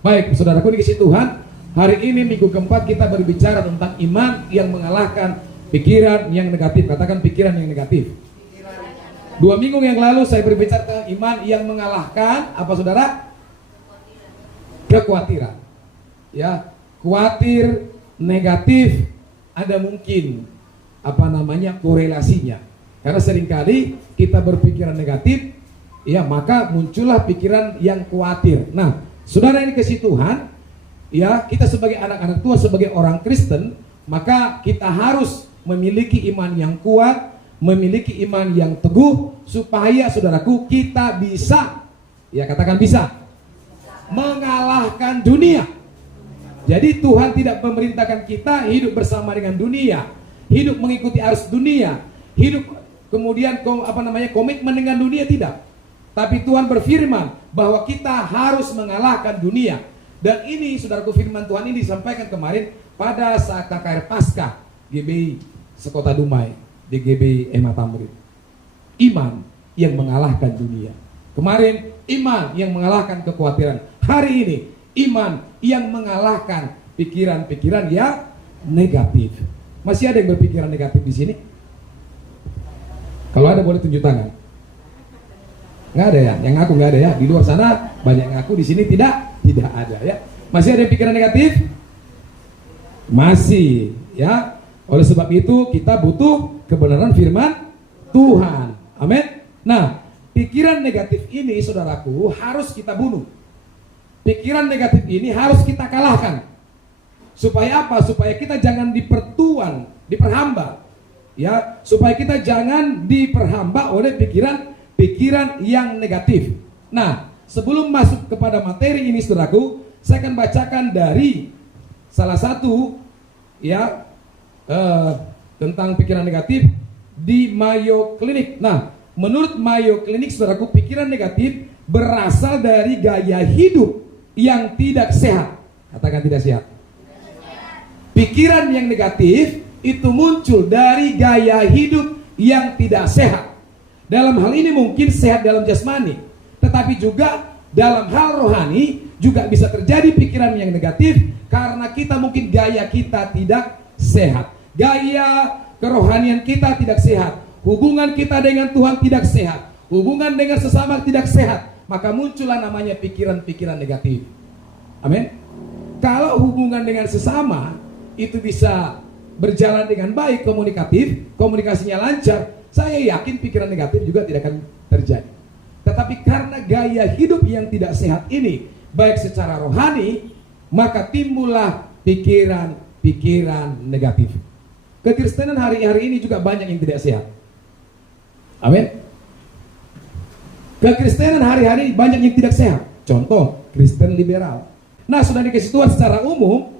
Baik, saudaraku dikasih Tuhan, hari ini minggu keempat kita berbicara tentang iman yang mengalahkan pikiran yang negatif. Katakan pikiran yang negatif. 2 minggu yang lalu saya berbicara tentang iman yang mengalahkan apa saudara? Kekhawatiran. Ya, khawatir, negatif, ada mungkin korelasinya. Karena seringkali kita berpikiran negatif, ya maka muncullah pikiran yang khawatir. Nah, saudara ini kasih Tuhan, ya kita sebagai anak-anak Tuhan, sebagai orang Kristen, maka kita harus memiliki iman yang kuat, memiliki iman yang teguh, supaya saudaraku kita bisa, ya katakan bisa, mengalahkan dunia. Jadi Tuhan tidak memerintahkan kita hidup bersama dengan dunia, hidup mengikuti arus dunia, hidup kemudian komitmen dengan dunia, tidak. Tapi Tuhan berfirman bahwa kita harus mengalahkan dunia. Dan ini saudaraku, firman Tuhan ini disampaikan kemarin pada saat KKR Paskah GBI Sekota Dumai di GBI Ema Tamrin. Iman yang mengalahkan dunia. Kemarin iman yang mengalahkan kekhawatiran. Hari ini iman yang mengalahkan pikiran-pikiran yang negatif. Masih ada yang berpikiran negatif di sini? Kalau ada boleh tunjuk tangan. Nggak ada ya, yang ngaku nggak ada ya. Di luar sana banyak yang ngaku, di sini tidak ada ya. Masih ada pikiran negatif? Masih ya. Oleh sebab itu kita butuh kebenaran firman Tuhan. Amin. Nah, pikiran negatif ini saudaraku harus kita bunuh. Pikiran negatif ini harus kita kalahkan. Supaya apa? Supaya kita jangan diperhamba. Ya, supaya kita jangan diperhamba oleh pikiran yang negatif. Nah, sebelum masuk kepada materi ini saudaraku, saya akan bacakan dari salah satu ya tentang pikiran negatif di Mayo Clinic. Nah, menurut Mayo Clinic saudaraku, pikiran negatif berasal dari gaya hidup yang tidak sehat. Katakan tidak sehat. Pikiran yang negatif itu muncul dari gaya hidup yang tidak sehat. Dalam hal ini mungkin sehat dalam jasmani, tetapi juga dalam hal rohani juga bisa terjadi pikiran yang negatif karena kita mungkin gaya kita tidak sehat. Gaya kerohanian kita tidak sehat. Hubungan kita dengan Tuhan tidak sehat. Hubungan dengan sesama tidak sehat. Maka muncullah namanya pikiran-pikiran negatif. Amin. Kalau hubungan dengan sesama itu bisa berjalan dengan baik, komunikasinya lancar, saya yakin pikiran negatif juga tidak akan terjadi. Tetapi karena gaya hidup yang tidak sehat ini, baik secara rohani, maka timbullah pikiran negatif. Kekristenan hari-hari ini juga banyak yang tidak sehat. Amin. Kekristenan hari-hari ini banyak yang tidak sehat. Contoh, Kristen liberal. Nah, sudah dikasih Tuhan secara umum,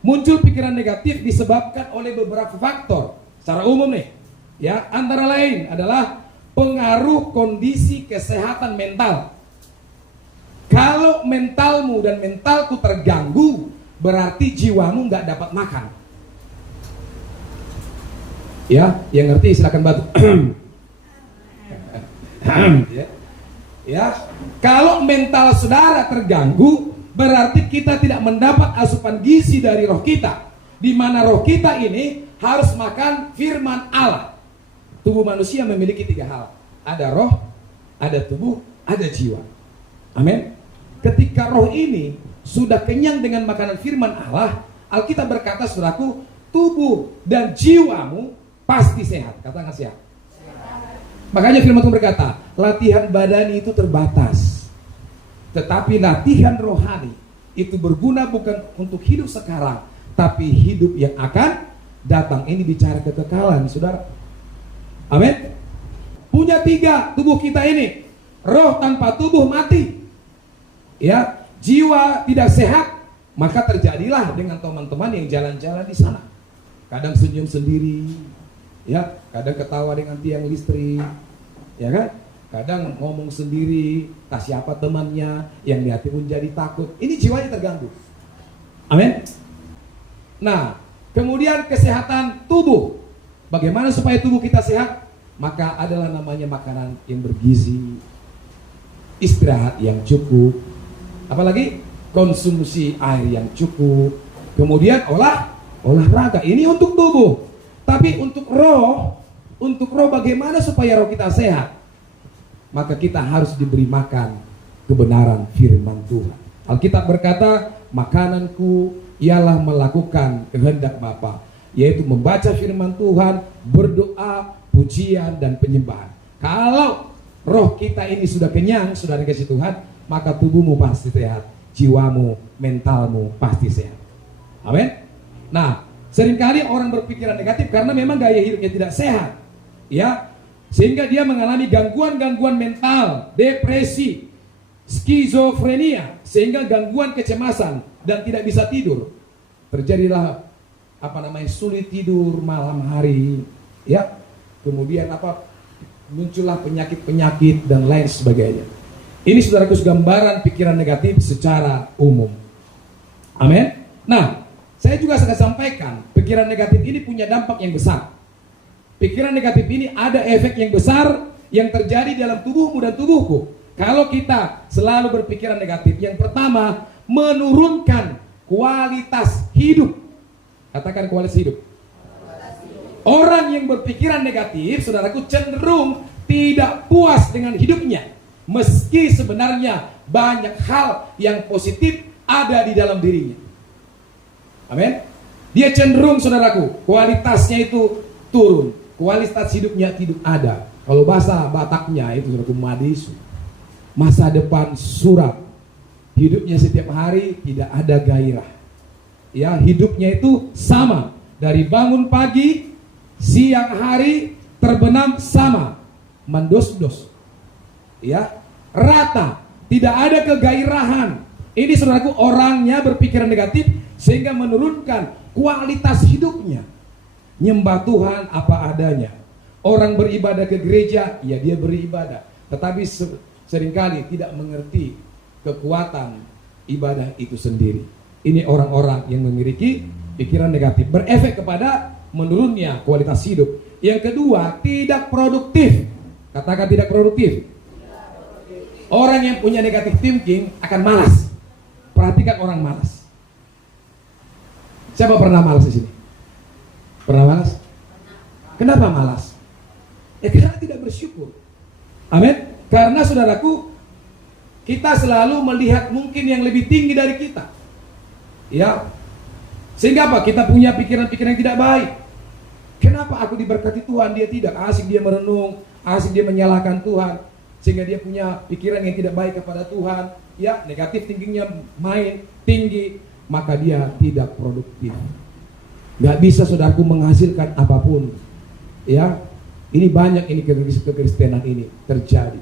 muncul pikiran negatif disebabkan oleh beberapa faktor. Secara umum nih, ya, antara lain adalah pengaruh kondisi kesehatan mental. Kalau mentalmu dan mentalku terganggu, berarti jiwamu nggak dapat makan. Ya, yang ngerti silakan bantu. Ya, kalau mental saudara terganggu, berarti kita tidak mendapat asupan gizi dari roh kita. Di mana roh kita ini harus makan firman Allah. Tubuh manusia memiliki 3 hal. Ada roh, ada tubuh, ada jiwa. Amin. Ketika roh ini sudah kenyang dengan makanan firman Allah, Alkitab berkata saudaraku, tubuh dan jiwamu pasti sehat. Katakan sehat. Makanya firman Tuhan berkata, latihan badani itu terbatas, tetapi latihan rohani itu berguna bukan untuk hidup sekarang, tapi hidup yang akan datang. Ini bicara kekekalan, saudara. Amin. Punya 3 tubuh kita ini. Roh tanpa tubuh mati. Ya, jiwa tidak sehat, maka terjadilah dengan teman-teman yang jalan-jalan di sana. Kadang senyum sendiri, ya, kadang ketawa dengan tiang listrik, ya kan? Kadang ngomong sendiri, tak siapa temannya, yang di hati pun jadi takut. Ini jiwanya terganggu. Amin. Nah, kemudian kesehatan tubuh. Bagaimana supaya tubuh kita sehat? Maka adalah namanya makanan yang bergizi, istirahat yang cukup, apalagi konsumsi air yang cukup, kemudian olahraga. Ini untuk tubuh. Tapi untuk roh bagaimana supaya roh kita sehat? Maka kita harus diberi makan kebenaran firman Tuhan. Alkitab berkata, makananku ialah melakukan kehendak Bapa, yaitu membaca firman Tuhan, berdoa, pujian, dan penyembahan. Kalau roh kita ini sudah kenyang, sudah dikasih Tuhan, maka tubuhmu pasti sehat, jiwamu, mentalmu pasti sehat. Amin. Nah, seringkali orang berpikiran negatif karena memang gaya hidupnya tidak sehat, ya, sehingga dia mengalami gangguan-gangguan mental, depresi, skizofrenia, sehingga gangguan kecemasan dan tidak bisa tidur. Terjadilah sulit tidur malam hari, ya. Kemudian muncullah penyakit-penyakit dan lain sebagainya. Ini saudaraku gambaran pikiran negatif secara umum. Amin. Nah, saya juga akan sampaikan, pikiran negatif ini punya dampak yang besar. Pikiran negatif ini ada efek yang besar yang terjadi dalam tubuhmu dan tubuhku. Kalau kita selalu berpikiran negatif, yang pertama, menurunkan kualitas hidup. Katakan kualitas hidup. Orang yang berpikiran negatif, saudaraku, cenderung tidak puas dengan hidupnya. Meski sebenarnya banyak hal yang positif ada di dalam dirinya. Amin. Dia cenderung, saudaraku, kualitasnya itu turun. Kualitas hidupnya tidak ada. Kalau bahasa Bataknya itu, saudaraku, madisu. Masa depan suram. Hidupnya setiap hari tidak ada gairah. Ya, hidupnya itu sama. Dari bangun pagi, siang hari, terbenam sama. Mendos-dos. Ya, rata, tidak ada kegairahan. Ini saudaraku, orangnya berpikiran negatif sehingga menurunkan kualitas hidupnya. Nyembah Tuhan apa adanya. Orang beribadah ke gereja, ya dia beribadah, tetapi seringkali tidak mengerti kekuatan ibadah itu sendiri. Ini orang-orang yang memiliki pikiran negatif, berefek kepada menurunnya kualitas hidup. Yang kedua, tidak produktif. Katakan tidak produktif. Orang yang punya negatif thinking akan malas. Perhatikan orang malas. Siapa pernah malas di sini? Pernah malas? Kenapa malas? Ya karena tidak bersyukur. Amin. Karena saudaraku, kita selalu melihat mungkin yang lebih tinggi dari kita. Ya. Sehingga apa? Kita punya pikiran-pikiran yang tidak baik. Kenapa aku diberkati Tuhan, dia tidak? Asik dia merenung, asik dia menyalahkan Tuhan, sehingga dia punya pikiran yang tidak baik kepada Tuhan. Ya, negatif thinkingnya main tinggi, maka dia tidak produktif. Gak bisa saudaraku menghasilkan apapun. Ya, ini banyak ini kekristenan ini terjadi.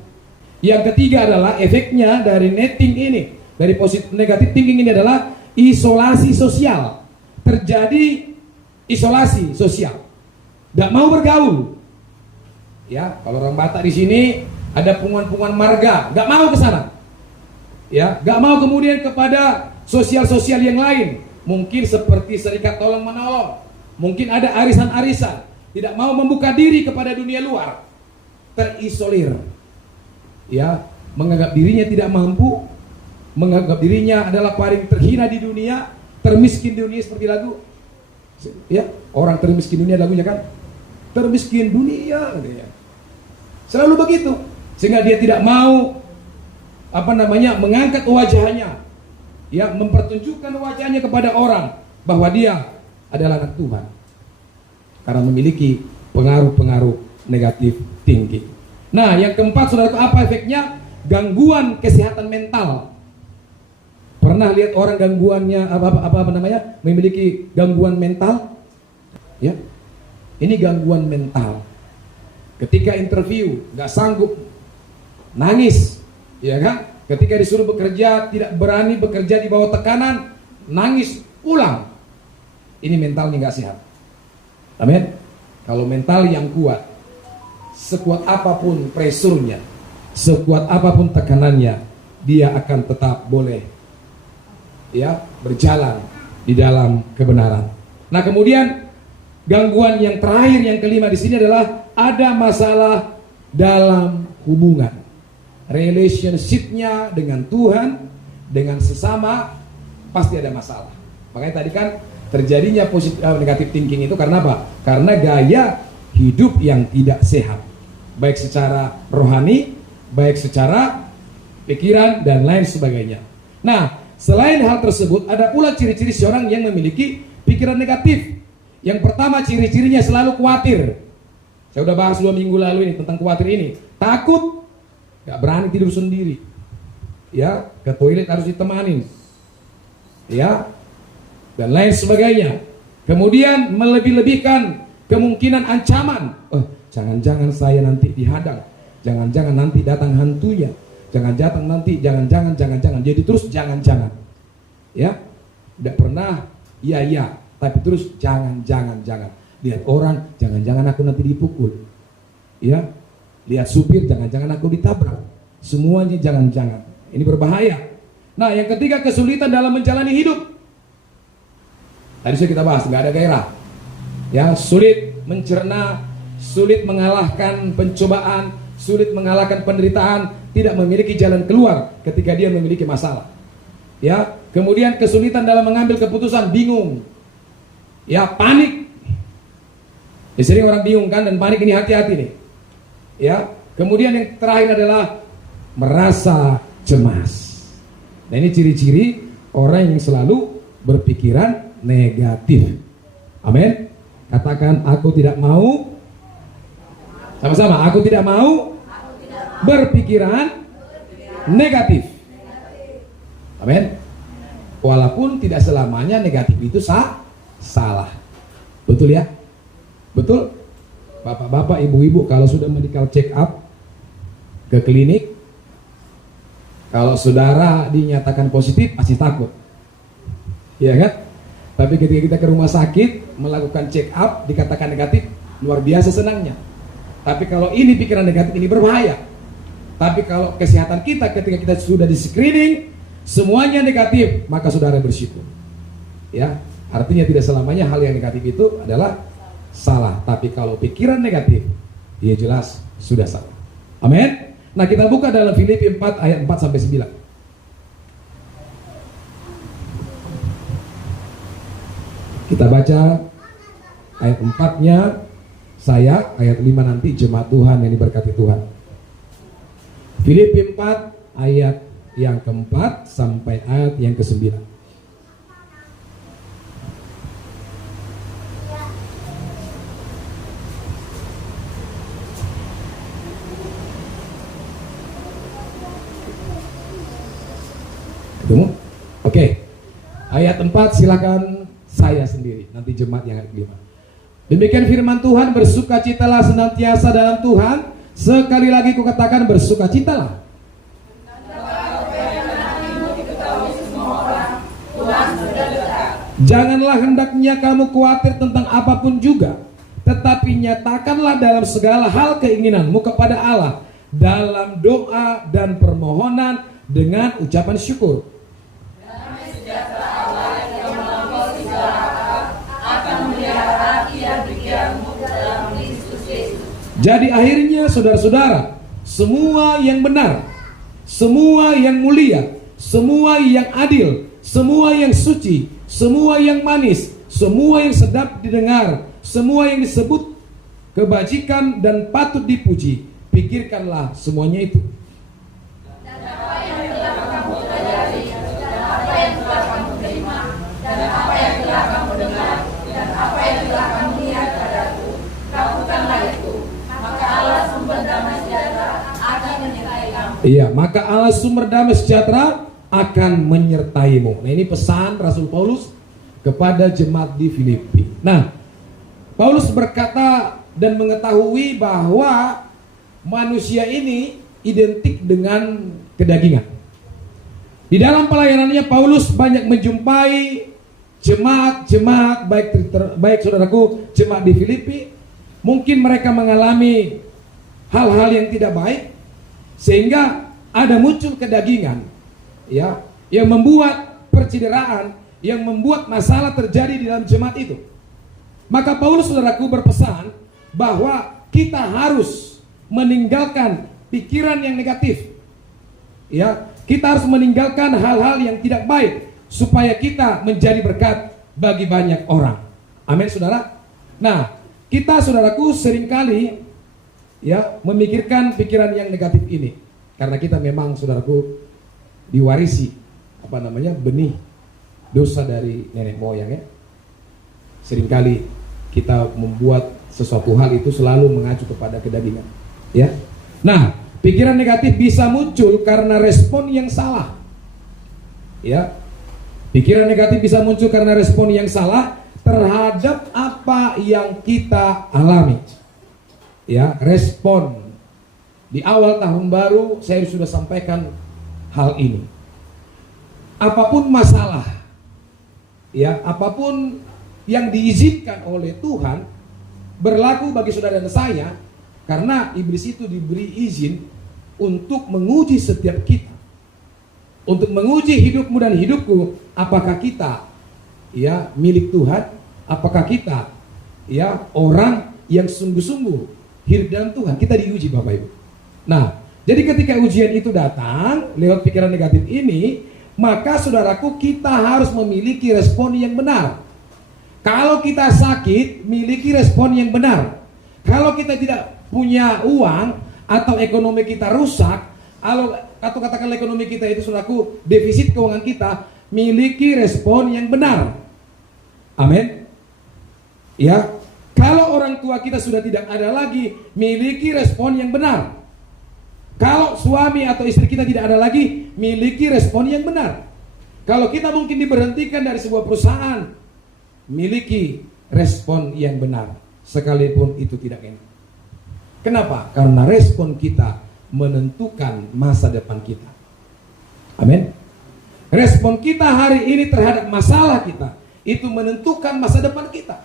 Yang ketiga adalah efeknya dari netting ini, dari positif negatif thinking ini adalah isolasi sosial. Terjadi isolasi sosial. Gak mau bergaul. Ya, kalau orang Batak di sini ada punguan-punguan marga, gak mau ke sana. Ya, gak mau kemudian kepada sosial-sosial yang lain. Mungkin seperti serikat tolong menolong. Mungkin ada arisan-arisan. Tidak mau membuka diri kepada dunia luar. Terisolir. Ya, menganggap dirinya tidak mampu, menganggap dirinya adalah paling terhina di dunia, termiskin di dunia, seperti lagu. Ya, orang termiskin dunia lagunya kan? Termiskin dunia, ya. Selalu begitu, sehingga dia tidak mau mengangkat wajahnya, ya, mempertunjukkan wajahnya kepada orang bahwa dia adalah anak Tuhan, karena memiliki pengaruh-pengaruh negatif tinggi. Nah, yang keempat, saudaraku, apa efeknya? Gangguan kesehatan mental. Pernah lihat orang gangguannya memiliki gangguan mental? Ya. Ini gangguan mental. Ketika interview nggak sanggup, nangis, ya kan? Ketika disuruh bekerja tidak berani bekerja di bawah tekanan, nangis, ulang. Ini mentalnya nggak sehat. Amin. Kalau mental yang kuat, sekuat apapun presurnya, sekuat apapun tekanannya, dia akan tetap boleh, ya, berjalan di dalam kebenaran. Nah, kemudian gangguan yang terakhir, yang kelima di sini adalah ada masalah dalam hubungan, relationship-nya dengan Tuhan, dengan sesama, pasti ada masalah. Makanya tadi kan terjadinya negatif thinking itu karena apa? Karena gaya hidup yang tidak sehat, baik secara rohani, baik secara pikiran dan lain sebagainya. Nah, selain hal tersebut, ada pula ciri-ciri seorang yang memiliki pikiran negatif. Yang pertama, ciri-cirinya selalu khawatir. Saya udah bahas 2 minggu lalu ini tentang khawatir ini. Takut, gak berani tidur sendiri. Ya, ke toilet harus ditemanin. Ya, dan lain sebagainya. Kemudian melebih-lebihkan kemungkinan ancaman. Jangan-jangan saya nanti dihadang. Jangan-jangan nanti datang hantunya. Jangan-jangan. Jadi terus jangan-jangan. Ya, tidak pernah iya, tapi terus jangan. Lihat orang, jangan-jangan aku nanti dipukul. Ya, lihat supir, jangan-jangan aku ditabrak. Semuanya jangan-jangan. Ini berbahaya. Nah, yang ketiga, kesulitan dalam menjalani hidup. Tadi sudah kita bahas, nggak ada gairah. Ya, sulit mencerna, sulit mengalahkan pencobaan, sulit mengalahkan penderitaan, tidak memiliki jalan keluar ketika dia memiliki masalah. Ya, kemudian kesulitan dalam mengambil keputusan, bingung. Ya, panik. Ya, sering orang bingung kan, dan panik ini hati-hati nih. Ya, kemudian yang terakhir adalah merasa cemas. Nah, ini ciri-ciri orang yang selalu berpikiran negatif. Amin. Katakan, aku tidak mau. Sama-sama, aku tidak mau berpikiran negatif. Amin. Walaupun tidak selamanya negatif itu salah. Betul ya? Betul? Bapak-bapak, ibu-ibu, kalau sudah medical check up ke klinik, kalau saudara dinyatakan positif pasti takut. Iya kan? Tapi ketika kita ke rumah sakit melakukan check up dikatakan negatif, luar biasa senangnya. Tapi kalau ini pikiran negatif ini berbahaya. Tapi kalau kesehatan kita ketika kita sudah di screening semuanya negatif, maka saudara bersyukur. Ya, artinya tidak selamanya hal yang negatif itu adalah salah. Tapi kalau pikiran negatif, ya jelas sudah salah. Amin. Nah, kita buka dalam Filipi 4 ayat 4 sampai 9. Kita baca ayat 4-nya saya, ayat 5 nanti jemaat Tuhan yang diberkati Tuhan. Filipi 4 ayat yang keempat sampai ayat yang ke-9. Ketemu? Oke. Ayat 4 silakan saya sendiri, nanti jemaat yang ayat 5. Demikian firman Tuhan, bersukacitalah senantiasa dalam Tuhan. Sekali lagi kukatakan, bersukacitalah. Janganlah hendaknya kamu khawatir tentang apapun juga, tetapi nyatakanlah dalam segala hal keinginanmu kepada Allah dalam doa dan permohonan dengan ucapan syukur. Damai sejahtera Allah yang melampaui segala akal akan memelihara hati dan pikiranmu dalam Kristus Yesus. Jadi akhirnya saudara-saudara, semua yang benar, semua yang mulia, semua yang adil, semua yang suci, semua yang manis, semua yang sedap didengar, semua yang disebut kebajikan dan patut dipuji, pikirkanlah semuanya itu. Dan apa yang telah kamu pelajari, dan apa yang telah kamu terima, dan apa yang telah kamu dengar, dan apa yang telah kamu lihat padaku, lakukanlah itu. Maka Allah sumber damai sejahtera akan menyertai kamu. Iya, maka Allah sumber damai sejahtera akan menyertaimu. Nah, ini pesan Rasul Paulus kepada jemaat di Filipi. Nah, Paulus berkata dan mengetahui bahwa manusia ini identik dengan kedagingan. Di dalam pelayanannya Paulus banyak menjumpai jemaat-jemaat, baik saudaraku, jemaat di Filipi, mungkin mereka mengalami hal-hal yang tidak baik sehingga ada muncul kedagingan, ya, yang membuat percideraan, yang membuat masalah terjadi di dalam jemaat itu. Maka Paulus saudaraku berpesan bahwa kita harus meninggalkan pikiran yang negatif. Ya, kita harus meninggalkan hal-hal yang tidak baik. supaya kita menjadi berkat bagi banyak orang. Amin, saudara. Nah, kita, saudaraku, seringkali ya memikirkan pikiran yang negatif ini karena kita memang, saudaraku, diwarisi benih dosa dari nenek moyang ya. Seringkali kita membuat sesuatu hal itu selalu mengacu kepada kedagingan ya. Nah, pikiran negatif bisa muncul karena respon yang salah ya. Pikiran negatif bisa muncul karena respon yang salah terhadap apa yang kita alami ya. Respon di awal tahun baru saya sudah sampaikan hal ini. Apapun masalah ya, apapun yang diizinkan oleh Tuhan berlaku bagi saudara dan saya, karena iblis itu diberi izin untuk menguji setiap kita, untuk menguji hidupmu dan hidupku. Apakah kita ya milik Tuhan? Apakah kita ya orang yang sungguh-sungguh hidup dalam Tuhan? Kita diuji, Bapak Ibu. Nah, jadi ketika ujian itu datang lewat pikiran negatif ini, maka saudaraku, kita harus memiliki respon yang benar. Kalau kita sakit, miliki respon yang benar. Kalau kita tidak punya uang atau ekonomi kita rusak, atau katakanlah ekonomi kita itu, saudaraku, defisit keuangan kita, miliki respon yang benar. Amin. Ya, kalau orang tua kita sudah tidak ada lagi, miliki respon yang benar. Kalau suami atau istri kita tidak ada lagi, miliki respon yang benar. Kalau kita mungkin diberhentikan dari sebuah perusahaan, miliki respon yang benar, sekalipun itu tidak enak. Kenapa? Karena respon kita menentukan masa depan kita. Amin. Respon kita hari ini terhadap masalah kita, itu menentukan masa depan kita.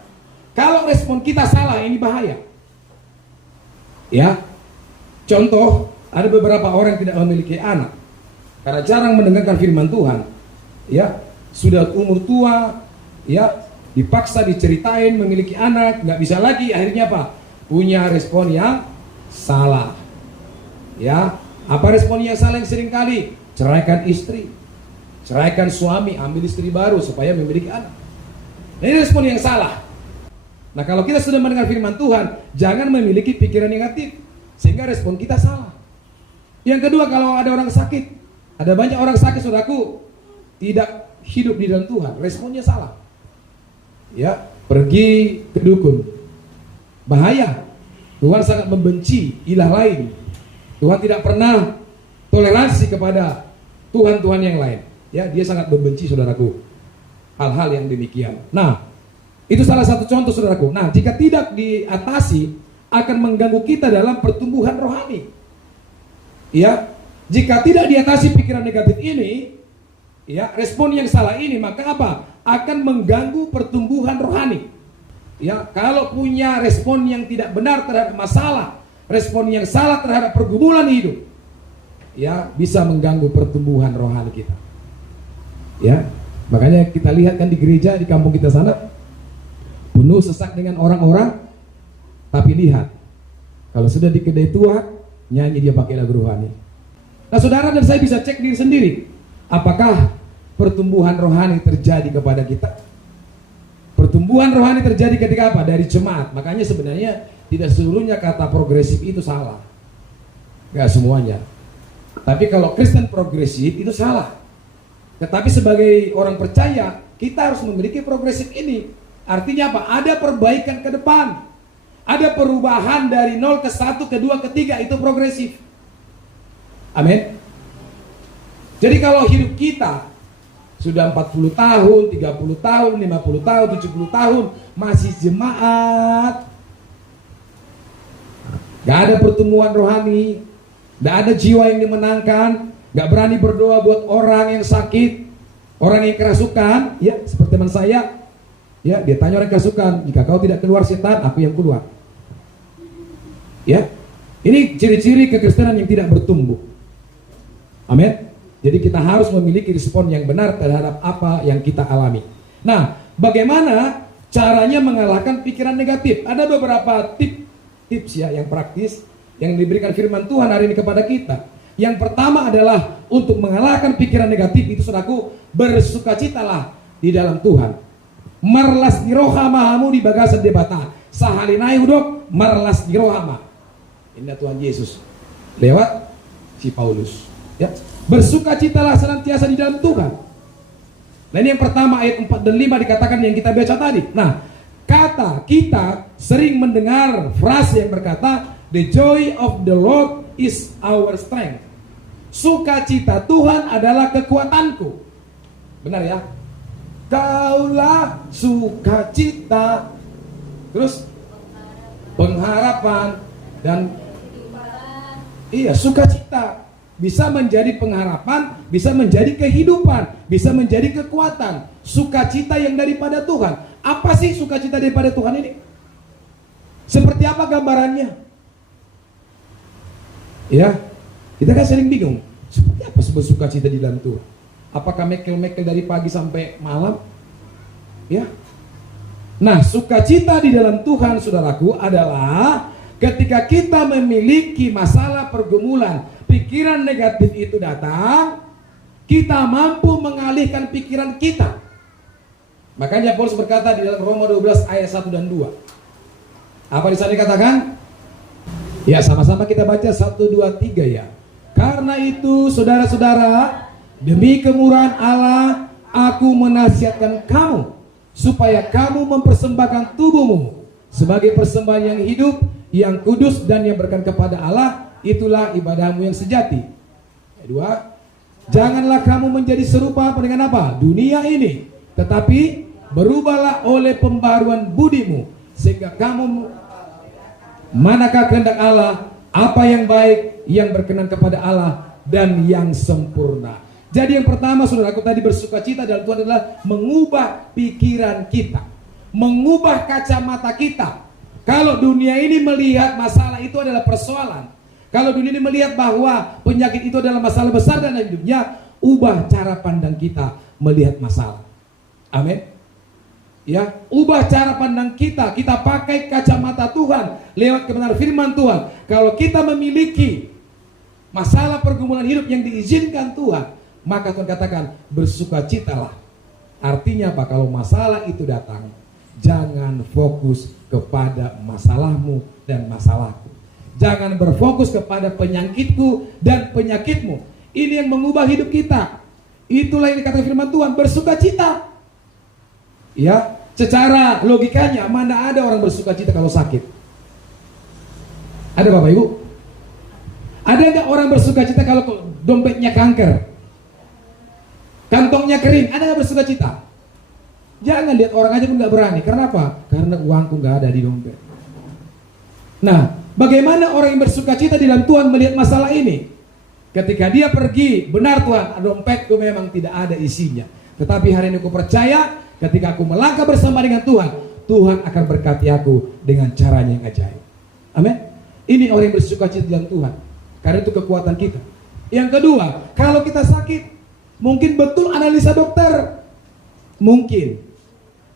Kalau respon kita salah, ini bahaya. Ya, contoh, ada beberapa orang yang tidak memiliki anak karena jarang mendengarkan firman Tuhan. Ya, sudah umur tua, ya, dipaksa diceritain memiliki anak, nggak bisa lagi, akhirnya apa? Punya respon yang salah. Ya, apa respon yang salah yang sering kali? Ceraikan istri, ceraikan suami, ambil istri baru supaya memiliki anak. Nah, ini respon yang salah. Nah, kalau kita sudah mendengar firman Tuhan, jangan memiliki pikiran negatif sehingga respon kita salah. Yang kedua, kalau ada orang sakit, ada banyak orang sakit, saudaraku, tidak hidup di dalam Tuhan, responnya salah. Ya, pergi ke dukun, bahaya. Tuhan sangat membenci ilah lain. Tuhan tidak pernah toleransi kepada Tuhan-Tuhan yang lain. Ya, dia sangat membenci, saudaraku, hal-hal yang demikian. Nah, itu salah satu contoh, saudaraku. Nah, jika tidak diatasi, akan mengganggu kita dalam pertumbuhan rohani. Ya, jika tidak diatasi pikiran negatif ini, ya, respon yang salah ini, maka apa? Akan mengganggu pertumbuhan rohani. Ya, kalau punya respon yang tidak benar terhadap masalah, respon yang salah terhadap pergumulan hidup, ya, bisa mengganggu pertumbuhan rohani kita. Ya, makanya kita lihat kan di gereja di kampung kita sana penuh sesak dengan orang-orang, tapi lihat kalau sudah di kedai tua nyanyi dia pakai lagu rohani. Nah, saudara dan saya bisa cek diri sendiri, apakah pertumbuhan rohani terjadi kepada kita? Pertumbuhan rohani terjadi ketika apa? Dari jemaat. Makanya sebenarnya tidak seluruhnya kata progresif itu salah, gak semuanya. Tapi kalau Kristen progresif itu salah. Tetapi sebagai orang percaya, kita harus memiliki progresif ini. Artinya apa? Ada perbaikan ke depan, ada perubahan dari 0 ke 1, ke 2, ke 3, itu progresif. Amin. Jadi kalau hidup kita sudah 40 tahun, 30 tahun, 50 tahun, 70 tahun masih jemaat, gak ada pertumbuhan rohani, gak ada jiwa yang dimenangkan, gak berani berdoa buat orang yang sakit, orang yang kerasukan, ya seperti teman saya, ya dia tanya orang kerasukan, jika kau tidak keluar setan, aku yang keluar. Ya, ini ciri-ciri kekristenan yang tidak bertumbuh. Amin. Jadi kita harus memiliki respon yang benar terhadap apa yang kita alami. Nah, bagaimana caranya mengalahkan pikiran negatif? Ada beberapa tips ya yang praktis yang diberikan firman Tuhan hari ini kepada kita. Yang pertama adalah untuk mengalahkan pikiran negatif itu, saudaraku, bersukacitalah di dalam Tuhan. Marlas dirohamahamu di bagasa debata. Sahalinai hudok marlas dirohama. Indah Tuhan Yesus lewat si Paulus. Ya, bersukacitalah senantiasa di dalam Tuhan. Nah, ini yang pertama, ayat 4 dan 5 dikatakan yang kita baca tadi. Nah, kita sering mendengar frase yang berkata, the joy of the Lord is our strength. Sukacita Tuhan adalah kekuatanku. Benar ya? Kaulah sukacita, terus pengharapan, dan iya, sukacita bisa menjadi pengharapan, bisa menjadi kehidupan, bisa menjadi kekuatan. Sukacita yang daripada Tuhan. Apa sih sukacita daripada Tuhan ini? Seperti apa gambarannya? Ya, kita kan sering bingung. Seperti apa sebuah sukacita di dalam Tuhan? Apakah mekel-mekel dari pagi sampai malam? Ya. Nah, sukacita di dalam Tuhan, saudaraku, adalah ketika kita memiliki masalah pergumulan, pikiran negatif itu datang, kita mampu mengalihkan pikiran kita. Makanya Paulus berkata di dalam Roma 12 ayat 1 dan 2. Apa di sana dikatakan? Ya, sama-sama kita baca 1, 2, 3 ya. Karena itu, saudara-saudara, demi kemurahan Allah, aku menasihatkan kamu supaya kamu mempersembahkan tubuhmu sebagai persembahan yang hidup, yang kudus dan yang berkenan kepada Allah. Itulah ibadahmu yang sejati. Kedua, janganlah kamu menjadi serupa dengan apa? Dunia ini. Tetapi berubahlah oleh pembaruan budimu, sehingga kamu manakah kehendak Allah, apa yang baik, yang berkenan kepada Allah, dan yang sempurna. Jadi yang pertama, saudaraku, tadi bersukacita dalam Tuhan adalah mengubah pikiran kita, mengubah kacamata kita. Kalau dunia ini melihat masalah itu adalah persoalan, kalau dunia ini melihat bahwa penyakit itu adalah masalah besar dalam hidupnya, ubah cara pandang kita melihat masalah. Amin. Ya, ubah cara pandang kita. Kita pakai kacamata Tuhan lewat kebenaran firman Tuhan. Kalau kita memiliki masalah pergumulan hidup yang diizinkan Tuhan, maka Tuhan katakan bersukacitalah. Artinya apa? Kalau masalah itu datang, jangan fokus kepada masalahmu dan masalahku. Jangan berfokus kepada penyakitku dan penyakitmu. Ini yang mengubah hidup kita. Itulah yang dikatakan firman Tuhan, bersukacita. Ya, secara logikanya mana ada orang bersukacita kalau sakit? Ada Bapak Ibu? Ada nggak orang bersukacita kalau dompetnya kanker, kantongnya kering? Ada nggak bersukacita? Jangan lihat orang aja pun nggak berani. Karena apa? Karena uangku nggak ada di dompet. Nah, bagaimana orang yang bersukacita di dalam Tuhan melihat masalah ini? Ketika dia pergi, benar Tuhan, dompetku memang tidak ada isinya. Tetapi hari ini aku percaya, ketika aku melangkah bersama dengan Tuhan, Tuhan akan berkati aku dengan caranya yang ajaib. Amin. Ini orang yang bersukacita dalam Tuhan, karena itu kekuatan kita. Yang kedua, kalau kita sakit, mungkin betul analisa dokter, mungkin.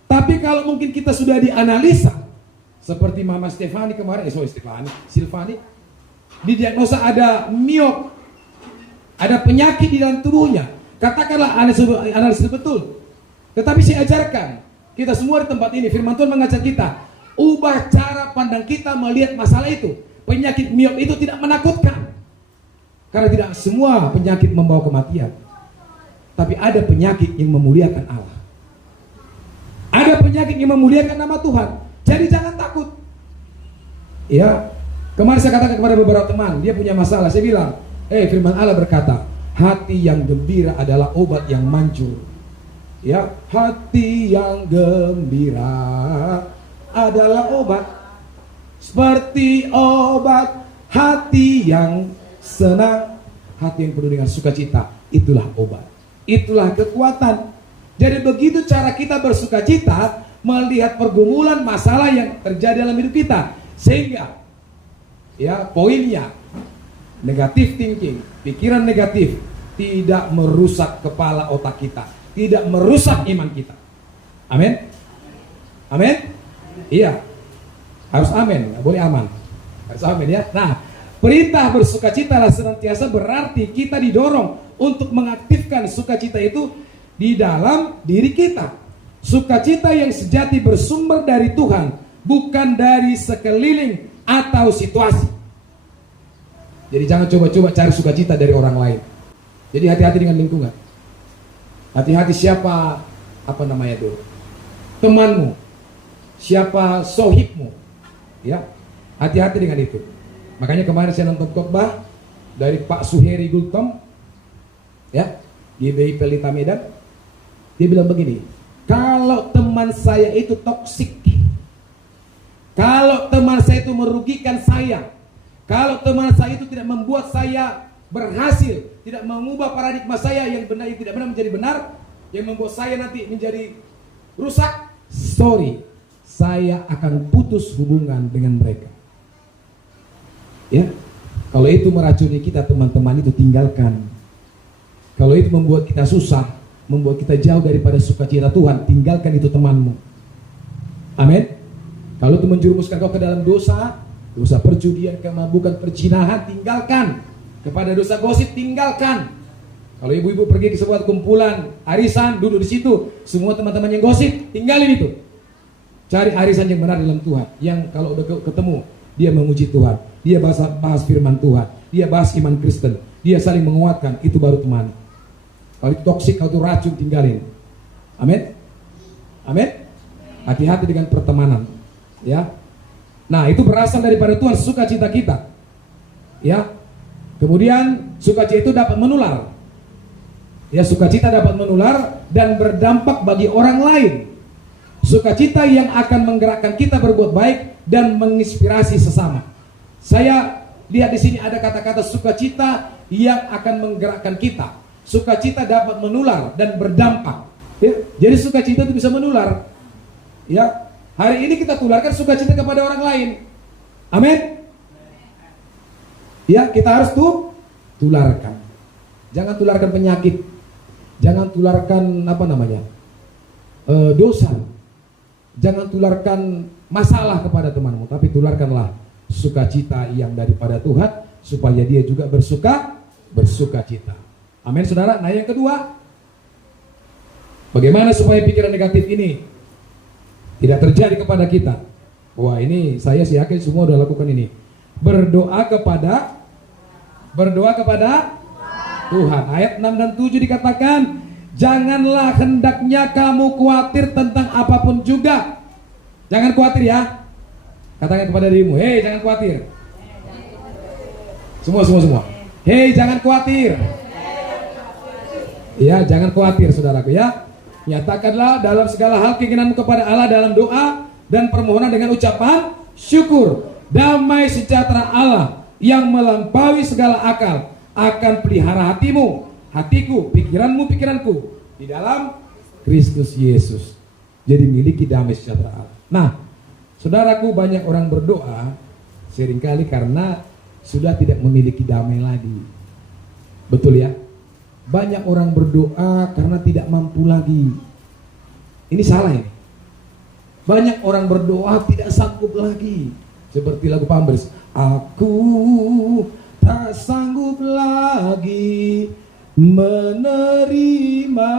Tapi kalau mungkin kita sudah dianalisa, seperti Mama Stefani kemarin, Silvani, didiagnosa ada myop, ada penyakit di dalam tubuhnya. Katakanlah analisis betul. Tetapi saya ajarkan, kita semua di tempat ini, firman Tuhan mengajar kita, ubah cara pandang kita melihat masalah itu. Penyakit myop itu tidak menakutkan. Karena tidak semua penyakit membawa kematian. Tapi ada penyakit yang memuliakan Allah. Ada penyakit yang memuliakan nama Tuhan. Jadi jangan takut. Ya, kemarin saya katakan kepada beberapa teman, dia punya masalah. Saya bilang, firman Allah berkata, hati yang gembira adalah obat yang manjur. Ya, hati yang gembira adalah obat, seperti obat. Hati yang senang, hati yang penuh dengan sukacita, itulah obat, itulah kekuatan. Jadi begitu cara kita bersukacita melihat pergumulan masalah yang terjadi dalam hidup kita, sehingga ya poinnya, negatif thinking, pikiran negatif tidak merusak kepala otak kita, tidak merusak iman kita. Amin. Amin. Iya, harus amin, nggak boleh aman, harus amin ya. Nah, Perintah bersukacitalah senantiasa berarti kita didorong untuk mengaktifkan sukacita itu di dalam diri kita. Sukacita yang sejati bersumber dari Tuhan, bukan dari sekeliling atau situasi. Jadi jangan coba-coba cari sukacita dari orang lain. Jadi hati-hati dengan lingkungan. Hati-hati siapa temanmu, siapa sohibmu, ya. Hati-hati dengan itu. Makanya kemarin saya nonton khotbah dari Pak Suheri Gultom, ya, GBI Pelita Medan. Dia bilang begini, kalau teman saya itu toksik, kalau teman saya itu merugikan saya, kalau teman saya itu tidak membuat saya berhasil, tidak mengubah paradigma saya yang benar, yang tidak benar menjadi benar, yang membuat saya nanti menjadi rusak, sorry, saya akan putus hubungan dengan mereka. Ya, kalau itu meracuni kita, teman-teman, itu tinggalkan. Kalau itu membuat kita susah, membuat kita jauh daripada sukacita Tuhan, tinggalkan itu temanmu. Amin. Kalau itu menjerumuskan kau ke dalam dosa, dosa perjudian, kemabukan, perzinahan, tinggalkan. Kepada dosa gosip, tinggalkan. Kalau ibu-ibu pergi ke sebuah kumpulan arisan, duduk di situ, semua teman-teman yang gosip, tinggalin itu. Cari arisan yang benar dalam Tuhan, yang kalau udah ketemu, dia memuji Tuhan, dia bahas firman Tuhan, dia bahas iman Kristen, dia saling menguatkan, itu baru teman. Kalau itu toksik, kalau itu racun, tinggalin. Amin. Amin. Hati-hati dengan pertemanan, ya. Nah, itu berasal daripada Tuhan, sukacita kita, ya. Kemudian sukacita itu dapat menular, ya. Sukacita dapat menular dan berdampak bagi orang lain. Sukacita yang akan menggerakkan kita berbuat baik dan menginspirasi sesama. Saya lihat di sini ada kata-kata sukacita yang akan menggerakkan kita. Sukacita dapat menular dan berdampak. Ya, jadi sukacita itu bisa menular. Ya, hari ini kita tularkan sukacita kepada orang lain. Amin. Ya, kita harus tularkan. Jangan tularkan penyakit. Jangan tularkan dosa. Jangan tularkan masalah kepada temanmu, tapi tularkanlah sukacita yang daripada Tuhan, supaya dia juga bersukacita. Amin, saudara. Nah, yang kedua, bagaimana supaya pikiran negatif ini tidak terjadi kepada kita? Wah, ini saya yakin semua sudah lakukan ini. Berdoa kepada Tuhan. Ayat 6 dan 7 dikatakan, janganlah hendaknya kamu khawatir tentang apapun juga. Jangan khawatir, ya. Katakan kepada dirimu, hei, jangan khawatir. Semua. Hei, jangan khawatir. Ya, jangan khawatir, saudaraku, ya. Nyatakanlah dalam segala hal keinginanmu kepada Allah dalam doa dan permohonan dengan ucapan syukur. Damai sejahtera Allah yang melampaui segala akal akan pelihara hatimu, hatiku, pikiranmu, pikiranku di dalam Kristus Yesus. Jadi miliki damai sejahtera Allah. Nah, saudaraku, banyak orang berdoa seringkali karena sudah tidak memiliki damai lagi. Betul, ya? Banyak orang berdoa karena tidak mampu lagi. Ini salah, ini. Banyak orang berdoa tidak sanggup lagi. Seperti lagu Pampers, aku tak sanggup lagi menerima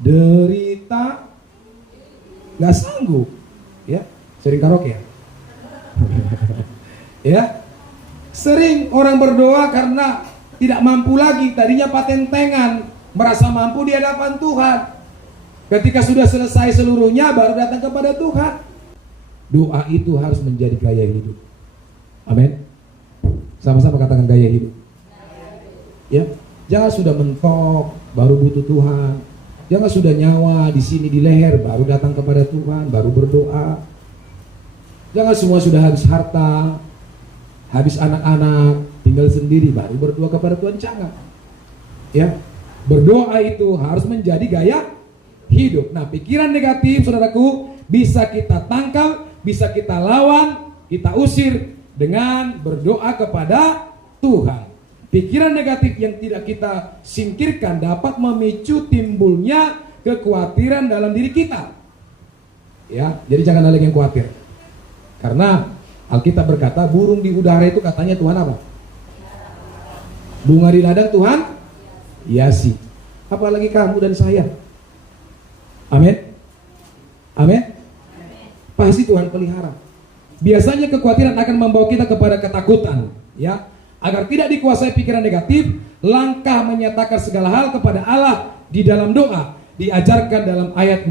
derita. Gak sanggup, ya. Sering karaoke, ya. Ya, sering orang berdoa karena tidak mampu lagi. Tadinya patentengan, merasa mampu di hadapan Tuhan. Ketika sudah selesai seluruhnya, baru datang kepada Tuhan. Doa itu harus menjadi gaya hidup. Amin. Sama-sama katakan gaya hidup. Ya, jangan sudah mentok baru butuh Tuhan. Jangan sudah nyawa di sini di leher baru datang kepada Tuhan, baru berdoa. Jangan semua sudah habis harta, habis anak-anak, tinggal sendiri baru berdoa kepada Tuhan. Jangan. Ya, berdoa itu harus menjadi gaya hidup. Nah, pikiran negatif, saudaraku, bisa kita tangkal, bisa kita lawan, kita usir dengan berdoa kepada Tuhan. Pikiran negatif yang tidak kita singkirkan dapat memicu timbulnya kekhawatiran dalam diri kita. Ya, jadi jangan ada yang khawatir. Karena Alkitab berkata burung di udara itu katanya Tuhan apa? Bunga di ladang Tuhan hiasi. Apalagi kamu dan saya. Amin. Amin. Pasti Tuhan pelihara. Biasanya kekhawatiran akan membawa kita kepada ketakutan, ya. Agar tidak dikuasai pikiran negatif, langkah menyatakan segala hal kepada Allah di dalam doa diajarkan dalam ayat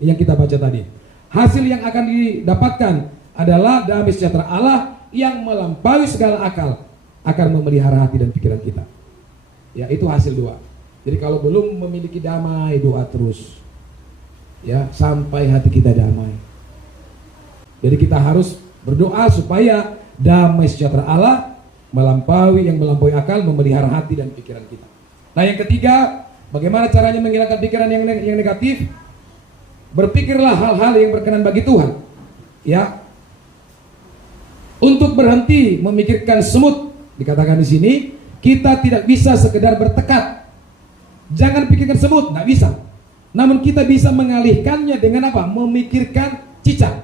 yang kita baca tadi. Hasil yang akan didapatkan adalah damai sejahtera Allah yang melampaui segala akal akan memelihara hati dan pikiran kita. Ya, itu hasil doa. Jadi kalau belum memiliki damai, doa terus. Ya, sampai hati kita damai. Jadi kita harus berdoa supaya damai sejahtera Allah yang melampaui akal memelihara hati dan pikiran kita. Nah, yang ketiga, bagaimana caranya menghilangkan pikiran yang negatif? Berpikirlah hal-hal yang berkenan bagi Tuhan. Ya. Untuk berhenti memikirkan semut, dikatakan di sini, kita tidak bisa sekedar bertekad. Jangan pikirkan semut, tidak bisa. Namun kita bisa mengalihkannya dengan apa? Memikirkan cicak.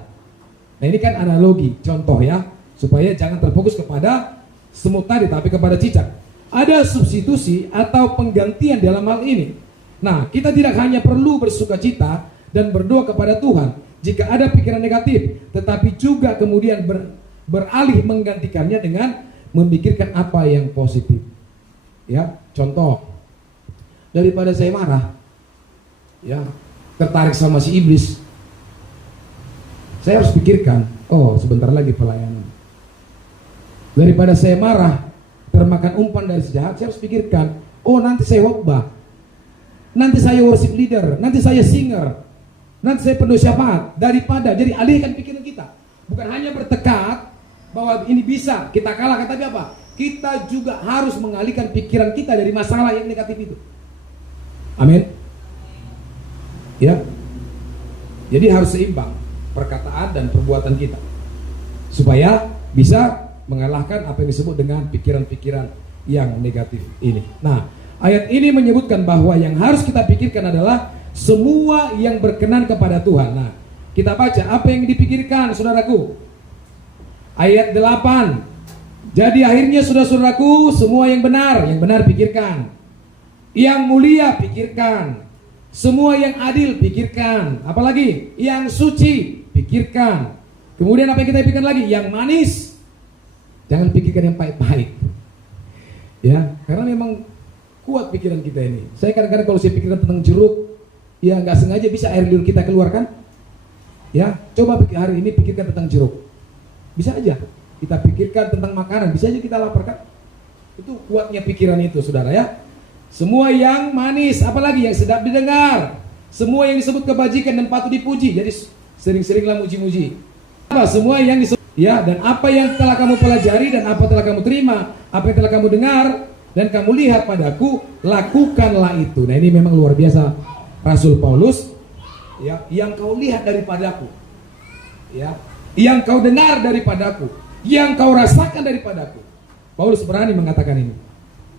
Nah, ini kan analogi, contoh ya, supaya jangan terfokus kepada semut tadi, tapi kepada cicak. Ada substitusi atau penggantian dalam hal ini. Nah, kita tidak hanya perlu bersukacita dan berdoa kepada Tuhan jika ada pikiran negatif, tetapi juga kemudian beralih menggantikannya dengan memikirkan apa yang positif. Ya, contoh, daripada saya marah, ya, tertarik sama si iblis, saya harus pikirkan, oh sebentar lagi pelayanan. Daripada saya marah, termakan umpan dari sejahat, saya harus pikirkan, oh nanti saya khotbah, nanti saya worship leader, nanti saya singer, nanti saya penuh syafaat. Daripada, jadi alihkan pikiran kita. Bukan hanya bertekad bahwa ini bisa kita kalahkan, tapi apa? Kita juga harus mengalihkan pikiran kita dari masalah yang negatif itu. Amin. Ya. Jadi harus seimbang perkataan dan perbuatan kita supaya bisa mengalahkan apa yang disebut dengan pikiran-pikiran yang negatif ini. Nah, ayat ini menyebutkan bahwa yang harus kita pikirkan adalah semua yang berkenan kepada Tuhan. Nah, kita baca apa yang dipikirkan, saudaraku. Ayat 8. Jadi akhirnya saudara-saudaraku, semua yang benar pikirkan. Yang mulia pikirkan. Semua yang adil pikirkan. Apalagi? Yang suci pikirkan. Kemudian apa yang kita pikirkan lagi? Yang manis. Jangan pikirkan yang pahit-pahit. Ya, karena memang kuat pikiran kita ini. Saya kadang-kadang kalau saya pikirkan tentang jeruk, ya nggak sengaja bisa air liur kita keluarkan. Ya, coba hari ini pikirkan tentang jeruk. Bisa aja. Kita pikirkan tentang makanan, bisa aja kita laporkan. Itu kuatnya pikiran itu, saudara ya. Semua yang manis, apalagi yang sedap didengar. Semua yang disebut kebajikan dan patut dipuji. Jadi sering-seringlah muji-muji. Apa semua yang disebut, ya, dan apa yang telah kamu pelajari dan apa telah kamu terima, apa yang telah kamu dengar dan kamu lihat padaku, lakukanlah itu. Nah, ini memang luar biasa Rasul Paulus, ya, yang kau lihat daripadaku, ya, yang kau dengar daripadaku, yang kau rasakan daripadaku. Paulus berani mengatakan ini.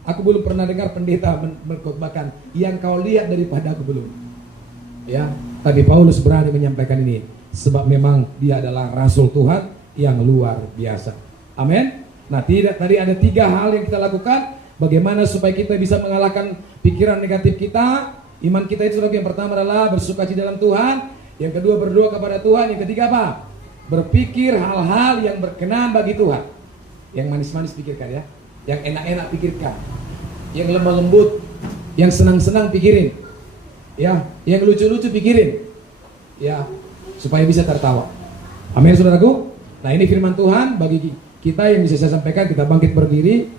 Aku belum pernah dengar pendeta berkhotbahkan yang kau lihat daripadaku, belum. Ya, tapi Paulus berani menyampaikan ini sebab memang dia adalah Rasul Tuhan yang luar biasa. Amin. Nah, tadi ada 3 hal yang kita lakukan. Bagaimana supaya kita bisa mengalahkan pikiran negatif kita. Iman kita itu, yang pertama adalah bersukacita dalam Tuhan. Yang kedua berdoa kepada Tuhan. Yang ketiga apa? Berpikir hal-hal yang berkenan bagi Tuhan. Yang manis-manis pikirkan ya. Yang enak-enak pikirkan. Yang lemah lembut, yang senang-senang pikirin. Ya, yang lucu-lucu pikirin. Ya, supaya bisa tertawa. Amin, saudaraku. Nah, ini firman Tuhan bagi kita yang bisa saya sampaikan. Kita bangkit berdiri.